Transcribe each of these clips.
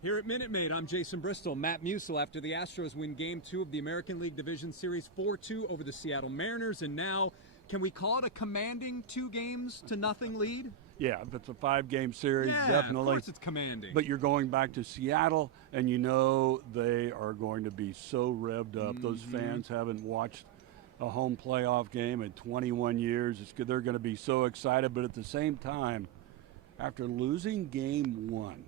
Here at Minute Maid, I'm Jason Bristol. Matt Musil after the Astros win Game 2 of the American League Division Series 4-2 over the Seattle Mariners. And now, can we call it a commanding 2-0 lead? Yeah, if it's a 5-game series, yeah, definitely. Of course it's commanding. But you're going back to Seattle, and you know they are going to be so revved up. Those fans haven't watched a home playoff game in 21 years. They're going to be so excited. But at the same time, after losing Game 1,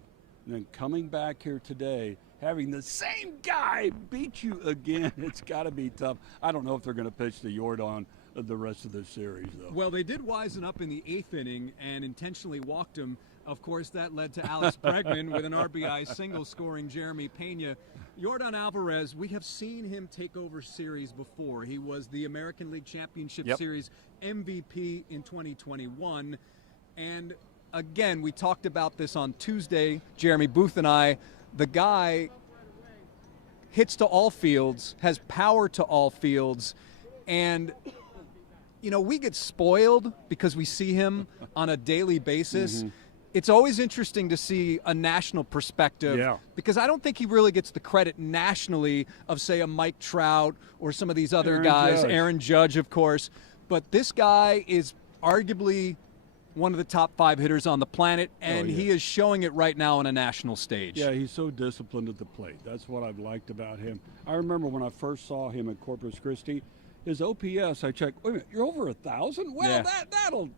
and then coming back here today, having the same guy beat you again, it's got to be tough. I don't know if they're going to pitch to Yordan the rest of the series, though. Well, they did wisen up in the 8th inning and intentionally walked him. Of course, that led to Alex Bregman with an RBI single scoring Jeremy Pena. Yordan Álvarez, we have seen him take over series before. He was the American League Championship Series MVP in 2021. And again, we talked about this on Tuesday, Jeremy Booth and I. The guy hits to all fields, has power to all fields, and you know, we get spoiled because we see him on a daily basis. It's always interesting to see a national perspective because I don't think he really gets the credit nationally of, say, a Mike Trout or some of these other guys, Aaron Judge, of course. But this guy is arguably one of the top 5 hitters on the planet, and he is showing it right now on a national stage. Yeah, he's so disciplined at the plate. That's what I've liked about him. I remember when I first saw him at Corpus Christi, his OPS, I checked, wait a minute, you're over 1,000? Well,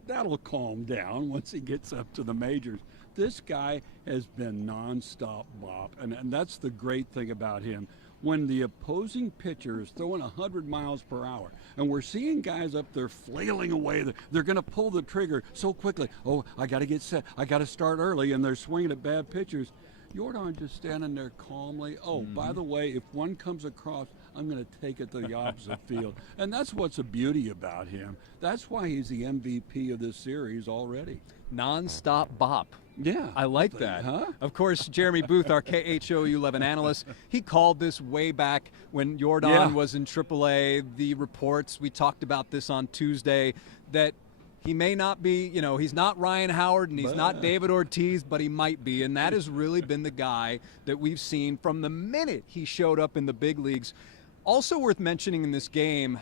that'll calm down once he gets up to the majors. This guy has been nonstop bop, and that's the great thing about him. When the opposing pitcher is throwing 100 miles per hour, and we're seeing guys up there flailing away, they're going to pull the trigger so quickly. Oh, I got to get set. I got to start early, and they're swinging at bad pitchers. Yordan just standing there calmly. Oh, by the way, if one comes across, I'm going to take it to the opposite field. And that's what's a beauty about him. That's why he's the MVP of this series already. Non-stop bop. Yeah. I like that. Of course, Jeremy Booth, our KHOU 11 analyst, he called this way back when Yordan was in AAA. The reports, we talked about this on Tuesday, that he may not be, you know, he's not Ryan Howard and he's not David Ortiz, but he might be. And that has really been the guy that we've seen from the minute he showed up in the big leagues. Also worth mentioning in this game.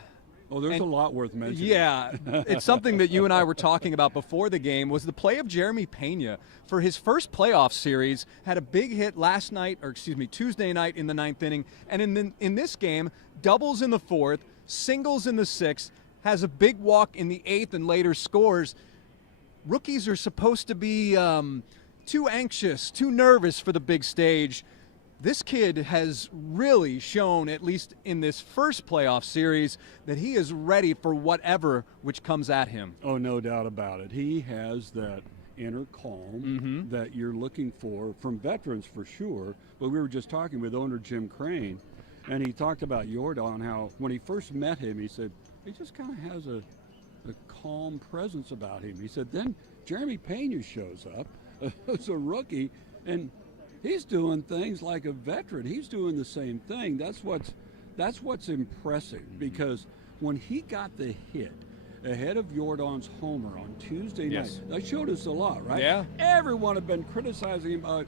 Oh, there's a lot worth mentioning. Yeah, it's something that you and I were talking about before the game, was the play of Jeremy Pena. For his first playoff series, had a big hit Tuesday night in the 9th inning. And in this game, doubles in the 4th, singles in the 6th, has a big walk in the 8th and later scores. Rookies are supposed to be too anxious, too nervous for the big stage. This kid has really shown, at least in this first playoff series, that he is ready for whatever which comes at him. Oh, no doubt about it. He has that inner calm that you're looking for from veterans for sure. But we were just talking with owner Jim Crane, and he talked about Yordan, how when he first met him, he said, he just kind of has a calm presence about him. He said, then Jeremy Pena shows up as a rookie, and he's doing things like a veteran. He's doing the same thing. That's what's impressive, because when he got the hit ahead of Yordan's homer on Tuesday night, that showed us a lot, right? Yeah. Everyone had been criticizing him about,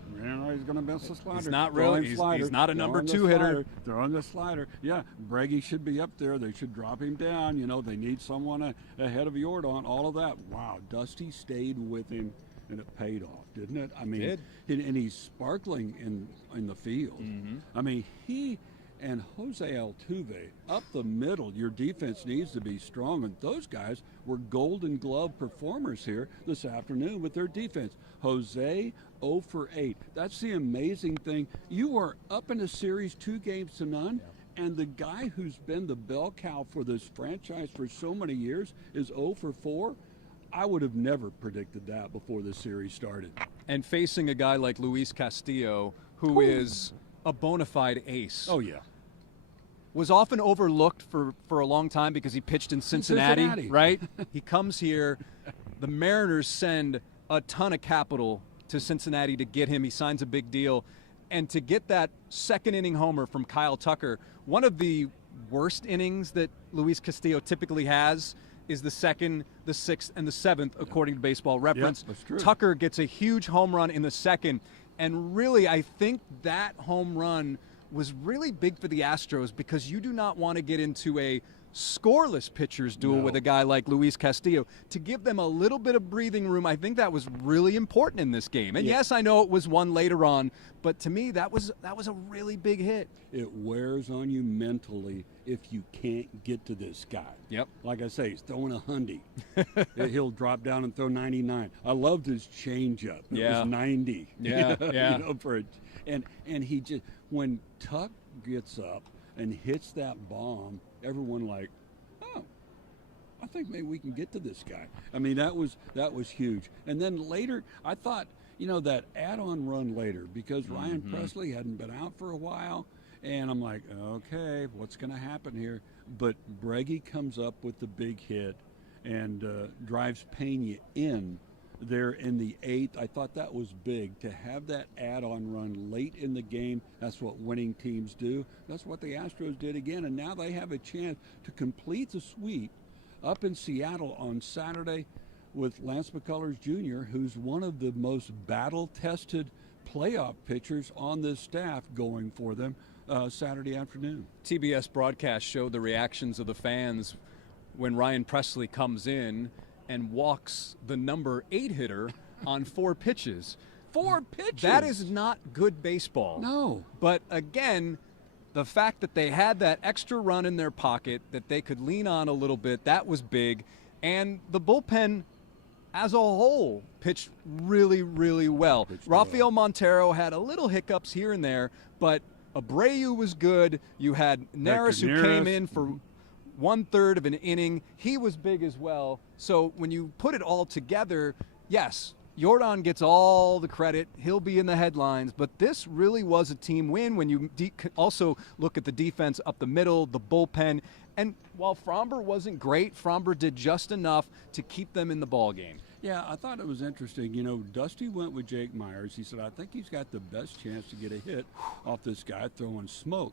he's going to miss the slider. He's not really. He's not a number 2 hitter. Throwing the slider. Yeah, Breggy should be up there. They should drop him down. You know, they need someone ahead of Yordan. All of that. Wow, Dusty stayed with him. And it paid off, didn't it? I mean, and he's sparkling in the field. I mean, he and Jose Altuve up the middle. Your defense needs to be strong, and those guys were Golden Glove performers here this afternoon with their defense. Jose 0 for 8. That's the amazing thing. You are up in a series 2-0, and the guy who's been the bell cow for this franchise for so many years is 0 for 4. I would have never predicted that before the series started. And facing a guy like Luis Castillo, who is a bona fide ace. Oh, yeah. Was often overlooked for a long time because he pitched in Cincinnati. Right? He comes here. The Mariners send a ton of capital to Cincinnati to get him. He signs a big deal. And to get that second inning homer from Kyle Tucker, one of the worst innings that Luis Castillo typically has is the 2nd, the 6th, and the 7th, according to Baseball Reference. That's true. Tucker gets a huge home run in the 2nd, And really, I think that home run was really big for the Astros because you do not want to get into a scoreless pitcher's duel with a guy like Luis Castillo. To give them a little bit of breathing room, I think that was really important in this game. And yes, I know it was one later on, but to me that was a really big hit. It wears on you mentally if you can't get to this guy. Yep. Like I say, he's throwing a hundy. He'll drop down and throw 99. I loved his changeup. It was 90. Yeah, yeah. You know, and he just, when Tuck gets up and hits that bomb, everyone like, oh, I think maybe we can get to this guy. I mean, that was huge. And then later, I thought, you know, that add-on run later, because Ryan Presley hadn't been out for a while, and I'm like, okay, what's going to happen here? But Breggy comes up with the big hit and drives Pena in there in the 8th. I thought that was big to have that add-on run late in the game. That's what winning teams do. That's what the Astros did again, and now they have a chance to complete the sweep up in Seattle on Saturday with Lance McCullers Jr., who's one of the most battle-tested playoff pitchers on this staff, going for them Saturday afternoon. TBS broadcast showed the reactions of the fans when Ryan Presley comes in and walks the number 8 hitter on 4 pitches. 4 pitches? That is not good baseball. No. But again, the fact that they had that extra run in their pocket that they could lean on a little bit, that was big. And the bullpen as a whole pitched really, really well. Rafael Montero had a little hiccups here and there, but Abreu was good. You had Neris, who came in for 1/3 of an inning. He was big as well. So when you put it all together, yes, Yordan gets all the credit. He'll be in the headlines. But this really was a team win when you also look at the defense up the middle, the bullpen. And while Fromber wasn't great, Fromber did just enough to keep them in the ball game. Yeah, I thought it was interesting. You know, Dusty went with Jake Myers. He said, I think he's got the best chance to get a hit off this guy throwing smoke.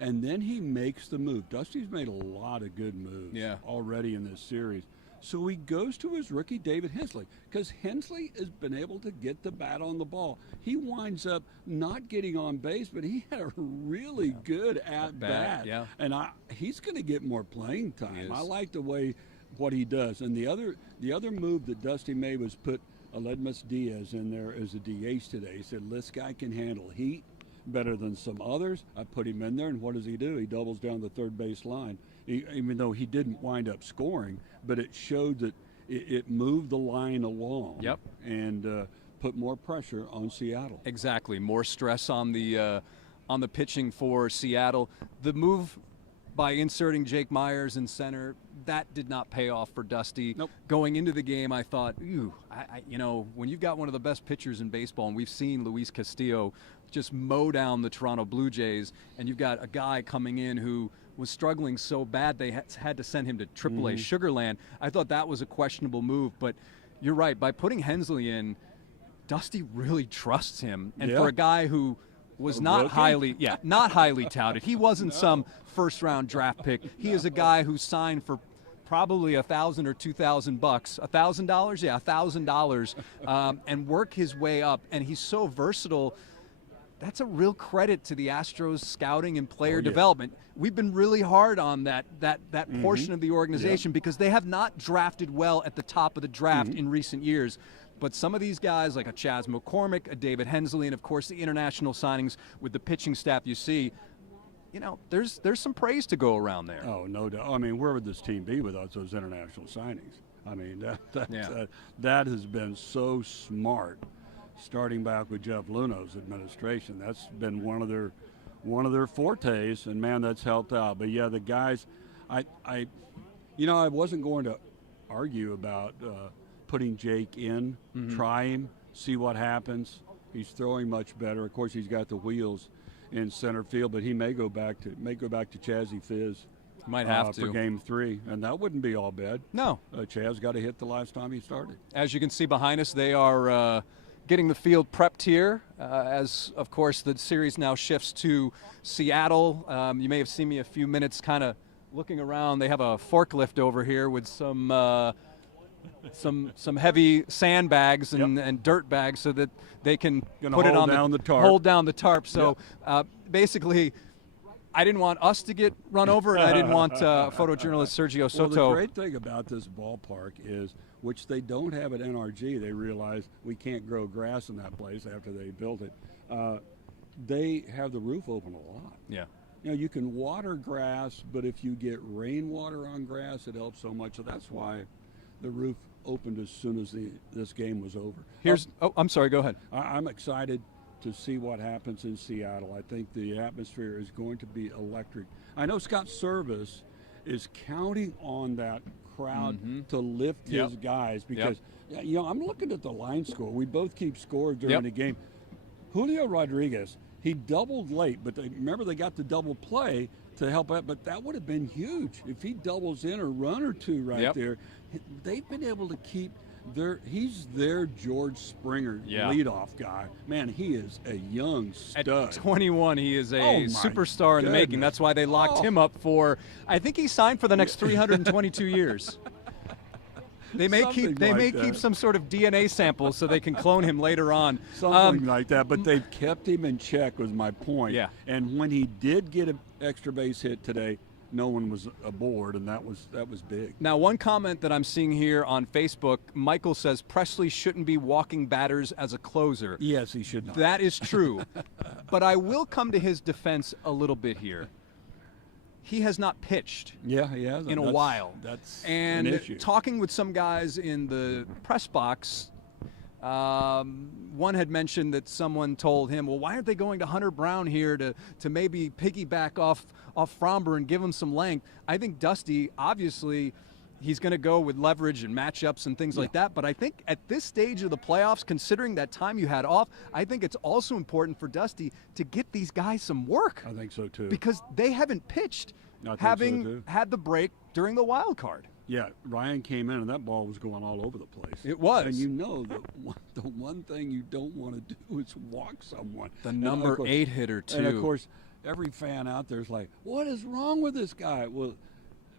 And then he makes the move. Dusty's made a lot of good moves already in this series. So he goes to his rookie, David Hensley, because Hensley has been able to get the bat on the ball. He winds up not getting on base, but he had a really good at-bat. Yeah. And he's going to get more playing time. I like the way what he does. And the other move that Dusty made was put Aledmus Diaz in there as a DH today. He said, this guy can handle heat better than some others. I put him in there, and what does he do? He doubles down the third base line. Even though he didn't wind up scoring, but it showed that it moved the line along and put more pressure on Seattle. Exactly, more stress on the pitching for Seattle. The move by inserting Jake Myers in center, that did not pay off for Dusty. Nope. Going into the game, I thought, you know, when you've got one of the best pitchers in baseball, and we've seen Luis Castillo just mow down the Toronto Blue Jays, and you've got a guy coming in who was struggling so bad they had to send him to AAA Sugarland. I thought that was a questionable move, but you're right. By putting Hensley in, Dusty really trusts him. And for a guy who was not highly touted, he wasn't some first-round draft pick. He is a guy who signed for probably $1,000 or $2,000, $1,000, yeah, $1,000, and work his way up. And he's so versatile. That's a real credit to the Astros scouting and player development. We've been really hard on that portion of the organization because they have not drafted well at the top of the draft in recent years. But some of these guys, like a Chas McCormick, a David Hensley, and of course the international signings with the pitching staff you see, you know, there's some praise to go around there. Oh, no doubt. I mean, where would this team be without those international signings? I mean, that has been so smart. Starting back with Jeff Luno's administration, that's been one of their fortes, and man, that's helped out. But yeah, the guys, I wasn't going to argue about putting Jake in, try him, see what happens. He's throwing much better. Of course, he's got the wheels in center field, but he may go back to Chazzy Fizz. Might have to for Game 3, and that wouldn't be all bad. No, Chaz got a hit the last time he started. As you can see behind us, they are getting the field prepped here as, of course, the series now shifts to Seattle. You may have seen me a few minutes kind of looking around. They have a forklift over here with some some heavy sandbags and dirt bags so that they can put it on the tarp. Hold down the tarp. So basically, I didn't want us to get run over, and I didn't want photojournalist Sergio Soto. Well, the great thing about this ballpark is, which they don't have at NRG, they realize we can't grow grass in that place after they built it. They have the roof open a lot. Yeah. You know, you can water grass, but if you get rainwater on grass, it helps so much. So that's why the roof opened as soon as this game was over. I'm sorry, go ahead. I'm excited to see what happens in Seattle. I think the atmosphere is going to be electric. I know Scott Service is counting on that crowd to lift his guys because, you know, I'm looking at the line score. We both keep score during the game. Julio Rodriguez, he doubled late, but remember they got the double play to help out, but that would have been huge. If he doubles in a run or two there, they've been able to keep he's their George Springer leadoff guy. Man, he is a young stud. At 21, he is a superstar in the making. That's why they locked him up for, I think he signed for the next 322 years. They may keep some sort of DNA sample so they can clone him later on. Something like that, but they've kept him in check was my point. Yeah. And when he did get an extra base hit today, no one was aboard, and that was big. Now, one comment that I'm seeing here on Facebook, Michael says Presley shouldn't be walking batters as a closer. Yes, he should not. That is true. But I will come to his defense a little bit here. He has not pitched in a while. That's an issue. Talking with some guys in the press box, one had mentioned that someone told him, well, why aren't they going to Hunter Brown here to maybe piggyback off Fromber and give him some length? I think Dusty, obviously, he's going to go with leverage and matchups and things like that. But I think at this stage of the playoffs, considering that time you had off, I think it's also important for Dusty to get these guys some work. I think so, too. Because they haven't pitched, having had the break during the wild card. Yeah, Ryan came in, and that ball was going all over the place. It was. And you know that the one thing you don't want to do is walk someone. The number 8 hitter, too. And, of course, every fan out there is like, what is wrong with this guy? Well,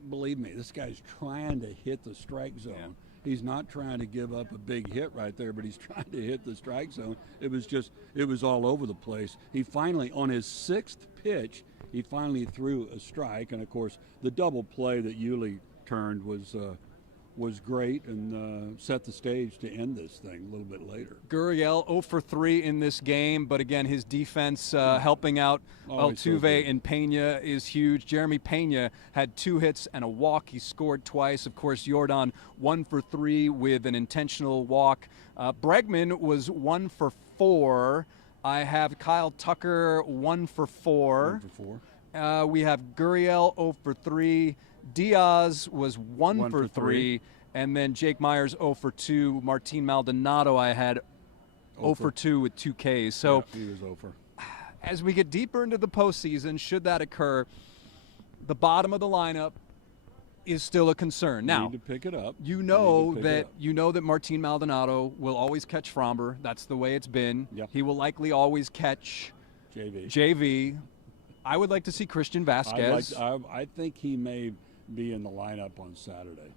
believe me, this guy's trying to hit the strike zone. Yeah. He's not trying to give up a big hit right there, but he's trying to hit the strike zone. It was all over the place. He finally, on his 6th pitch, he finally threw a strike. And, of course, the double play that Yuli turned was great and set the stage to end this thing a little bit later. Gurriel 0 for 3 in this game, but again, his defense helping out Altuve and Pena is huge. Jeremy Pena had 2 hits and a walk. He scored twice. Of course, Yordan 1 for 3 with an intentional walk. Bregman was 1 for 4. I have Kyle Tucker 1 for 4. 1 for 4. We have Gurriel 0 for 3. Diaz was 1 for 3, and then Jake Myers 0 for 2. Martin Maldonado I had 0 for 2 with 2 Ks. So he was 0 for. As we get deeper into the postseason, should that occur, the bottom of the lineup is still a concern. Now, need to pick it up. You know that Martin Maldonado will always catch Fromber. That's the way it's been. Yep. He will likely always catch JV. I would like to see Christian Vasquez. I think he may be in the lineup on Saturday.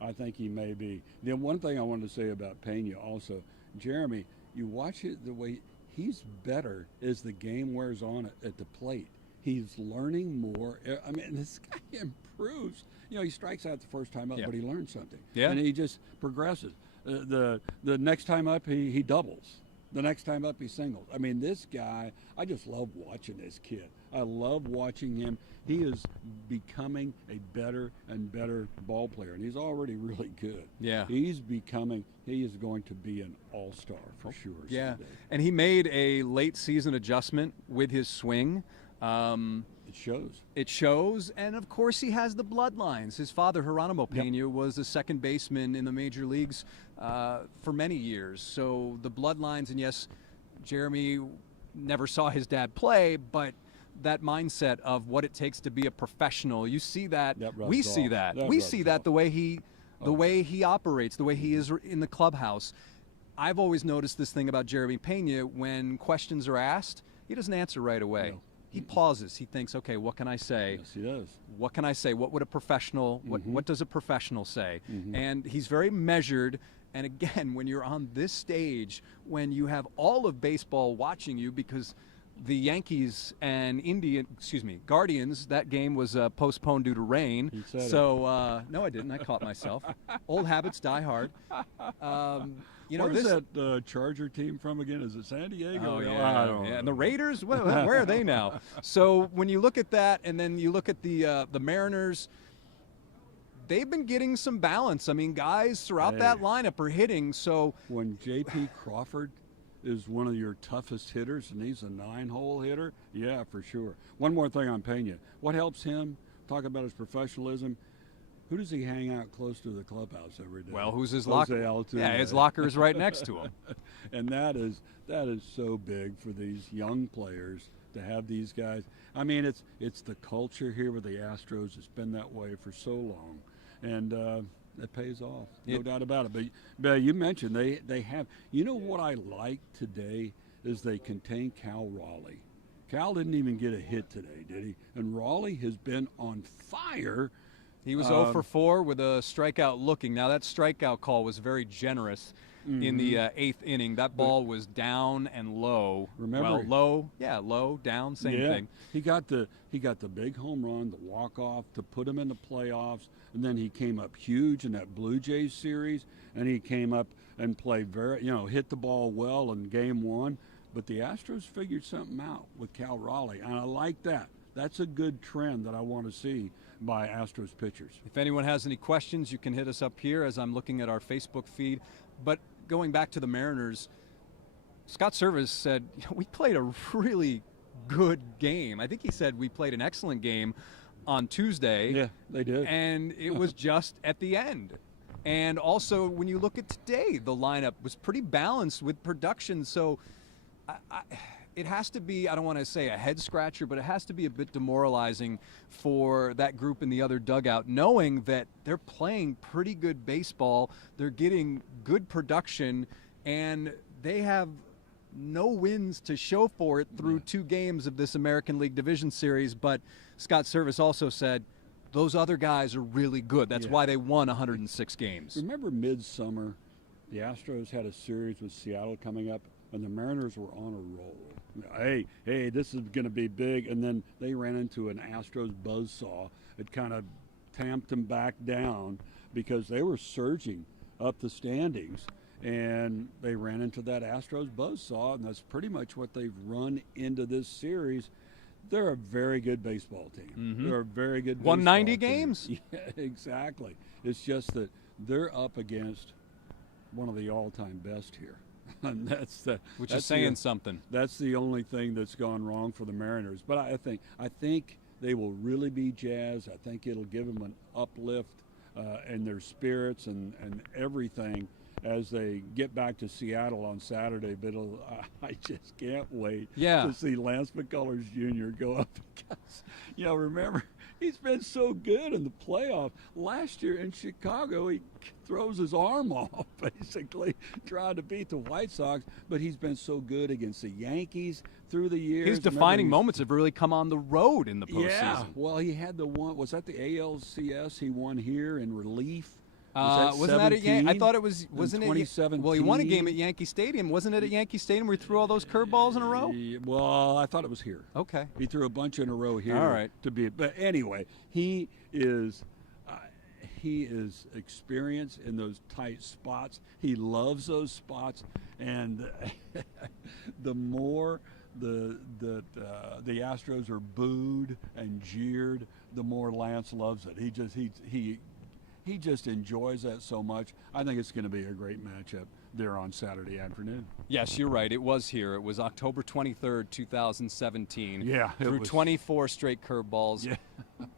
I think he may be. The one thing I wanted to say about Pena also, Jeremy, you watch it the way he's better as the game wears on at the plate. He's learning more. I mean, this guy improves. You know, he strikes out the first time up, but he learns something. Yeah. And he just progresses. The next time up, he doubles. The next time up, he singles. I mean, this guy, I just love watching this kid. I love watching him. He is becoming a better and better ball player, and he's already really good. Yeah. He is going to be an all-star for sure. Yeah, someday. And he made a late season adjustment with his swing. It shows. It shows, and of course he has the bloodlines. His father, Geronimo Pena, was a second baseman in the major leagues for many years. So the bloodlines, and yes, Jeremy never saw his dad play, but that mindset of what it takes to be a professional, you see that. We see that. We see that the way he operates, the way he is in the clubhouse. I've always noticed this thing about Jeremy Pena: when questions are asked, he doesn't answer right away. he pauses. He thinks, okay, what can I say? Yes, he does. What can I say? What would a professional, what does a professional say? And he's very measured. And again, when you're on this stage, when you have all of baseball watching you, because the Yankees and Guardians, that game was postponed due to rain. So, no, I didn't. I caught myself. Old habits die hard. Where's that Charger team from again? Is it San Diego? Oh, I yeah. don't know. And the Raiders, where are they now? So when you look at that, and then you look at the Mariners, they've been getting some balance. I mean, guys throughout that lineup are hitting. So when J.P. Crawford is one of your toughest hitters, and he's a 9-hole hitter, yeah, for sure. One more thing on Pena. What helps him? Talk about his professionalism. Who does he hang out close to the clubhouse every day? Well, who's his locker? Altuve. Yeah, his locker is right next to him. And that is so big for these young players to have these guys. I mean, it's the culture here with the Astros. It's been that way for so long, and it pays off, no doubt about it. But you mentioned they have. You know what I like today is they contain Cal Raleigh. Cal didn't even get a hit today, did he? And Raleigh has been on fire. He was 0 for 4 with a strikeout looking. Now, that strikeout call was very generous in the 8th inning. That ball was down and low. Remember? Well, low, down, same thing. He got the big home run, the walk-off to put him in the playoffs, and then he came up huge in that Blue Jays series, and he came up and played hit the ball well in Game 1. But the Astros figured something out with Cal Raleigh, and I like that. That's a good trend that I want to see by Astros pitchers. If anyone has any questions, you can hit us up here as I'm looking at our Facebook feed. But going back to the Mariners, Scott Servais said, we played a really good game. I think he said we played an excellent game on Tuesday. Yeah, they did. And it was just at the end. And also, when you look at today, the lineup was pretty balanced with production. So it has to be, I don't want to say a head scratcher, but it has to be a bit demoralizing for that group in the other dugout, knowing that they're playing pretty good baseball, they're getting good production, and they have no wins to show for it through 2 games of this American League Division Series. But Scott Servais also said those other guys are really good. That's why they won 106 games. Remember midsummer, the Astros had a series with Seattle coming up, and the Mariners were on a roll. Hey, this is going to be big. And then they ran into an Astros buzzsaw. It kind of tamped them back down because they were surging up the standings. And they ran into that Astros buzzsaw, and that's pretty much what they've run into this series. They're a very good baseball team. They're a very good baseball 190 team. games? Yeah, exactly. It's just that they're up against one of the all-time best here. And that's saying something. That's the only thing that's gone wrong for the Mariners. But I think they will really be jazzed. I think it'll give them an uplift in their spirits and everything as they get back to Seattle on Saturday. But I just can't wait to see Lance McCullers Jr. go up against. Remember, he's been so good in the playoff. Last year in Chicago, he throws his arm off, basically, trying to beat the White Sox. But he's been so good against the Yankees through the years. His defining moments have really come on the road in the postseason. Yeah, well, he had the one. Was that the ALCS he won here in relief? Wasn't that at I thought it was. Wasn't it? 2017? Well, he won a game at Yankee Stadium. Wasn't it at Yankee Stadium where he threw all those curveballs in a row? Well, I thought it was here. Okay. He threw a bunch in a row here. All right. But anyway, he is experienced in those tight spots. He loves those spots, and the more the Astros are booed and jeered, the more Lance loves it. He just enjoys that so much. I think it's going to be a great matchup there on Saturday afternoon. Yes, you're right. It was here. It was October 23rd, 2017. Yeah. Through 24 straight curveballs. Yeah.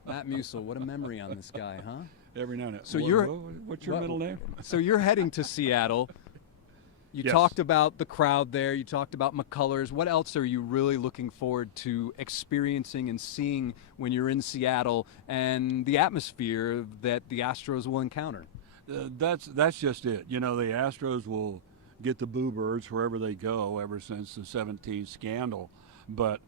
Matt Musil, what a memory on this guy, huh? Every now and then. So what's your middle name? So you're heading to Seattle. You talked about the crowd there. You talked about McCullers. What else are you really looking forward to experiencing and seeing when you're in Seattle and the atmosphere that the Astros will encounter? That's just it. The Astros will get the boo birds wherever they go ever since the 17 scandal. But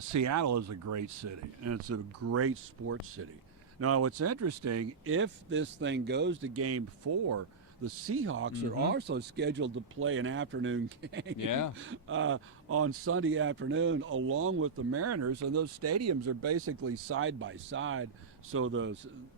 Seattle is a great city, and it's a great sports city. Now, what's interesting, if this thing goes to Game 4, the Seahawks are also scheduled to play an afternoon game on Sunday afternoon along with the Mariners, and those stadiums are basically side by side. So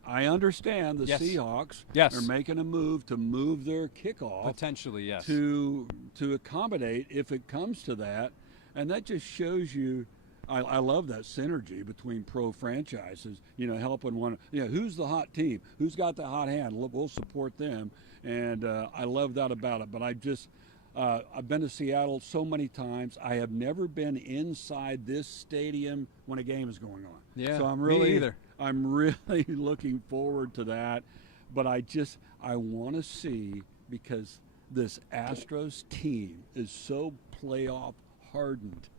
I understand the Seahawks are making a move to move their kickoff potentially, to accommodate if it comes to that, and that just shows you. I love that synergy between pro franchises, helping one, who's the hot team, who's got the hot hand, we'll support them, and I love that about it. But I've been to Seattle so many times. I have never been inside this stadium when a game is going on. Yeah, so me either. I'm really looking forward to that, but I want to see, because this Astros team is so playoff hardened.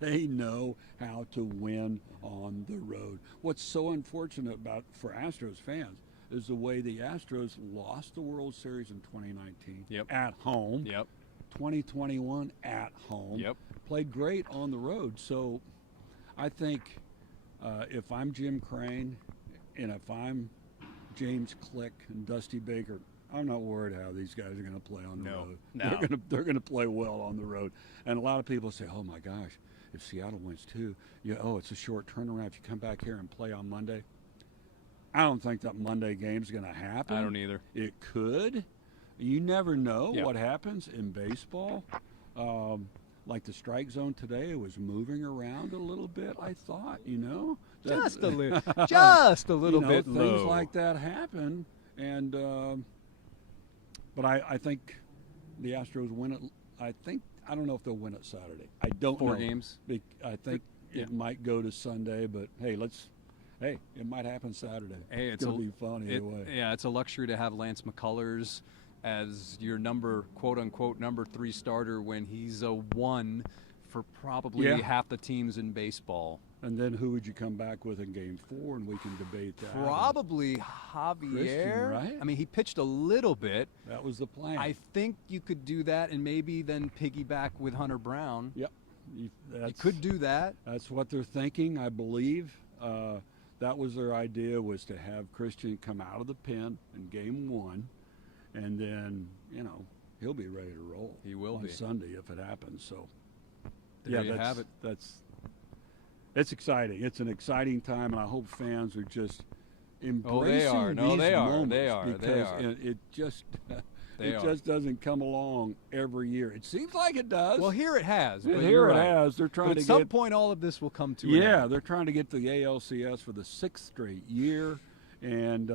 They know how to win on the road. What's so unfortunate for Astros fans is the way the Astros lost the World Series in 2019 at home, 2021 at home, played great on the road. So I think if I'm Jim Crane and if I'm James Click and Dusty Baker, I'm not worried how these guys are going to play on the road. No. They're going to play well on the road. And a lot of people say, oh, my gosh, if Seattle wins too, it's a short turnaround if you come back here and play on Monday. I don't think that Monday game's going to happen. I don't either. It could. You never know what happens in baseball. Like the strike zone today, it was moving around a little bit, I thought, Just a little bit things low. like that happen. And but I think the Astros win it. I don't know if they'll win it Saturday. I don't know. 4 games? I think it might go to Sunday, but hey, it might happen Saturday. Hey, it's going to be fun either way. Yeah, it's a luxury to have Lance McCullers as your quote-unquote number 3 starter when he's a 1 for probably half the teams in baseball. And then who would you come back with in Game 4, and we can debate that. Probably Javier. Christian, right? I mean, he pitched a little bit. That was the plan. I think you could do that and maybe then piggyback with Hunter Brown. Yep. You could do that. That's what they're thinking, I believe. That was their idea, was to have Christian come out of the pen in Game 1, and then, he'll be ready to roll. He will on be. Sunday if it happens. So, there you have it. It's exciting. It's an exciting time, and I hope fans are just embracing they are. No, these they are. moments, They are. because They are. it just doesn't come along every year. It seems like it does. Well, here it has. But here it right. has. They're trying but to at some point, all of this will come to an end. they're trying to get the ALCS for the 6th straight year, and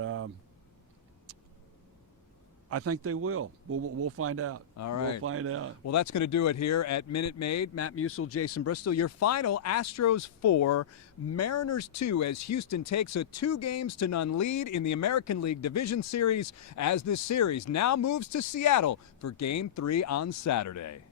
I think they will. We'll find out. All right. We'll find out. Well, that's going to do it here at Minute Maid. Matt Musil, Jason Bristol. Your final: Astros 4, Mariners 2, as Houston takes a 2-0 lead in the American League Division Series, as this series now moves to Seattle for Game 3 on Saturday.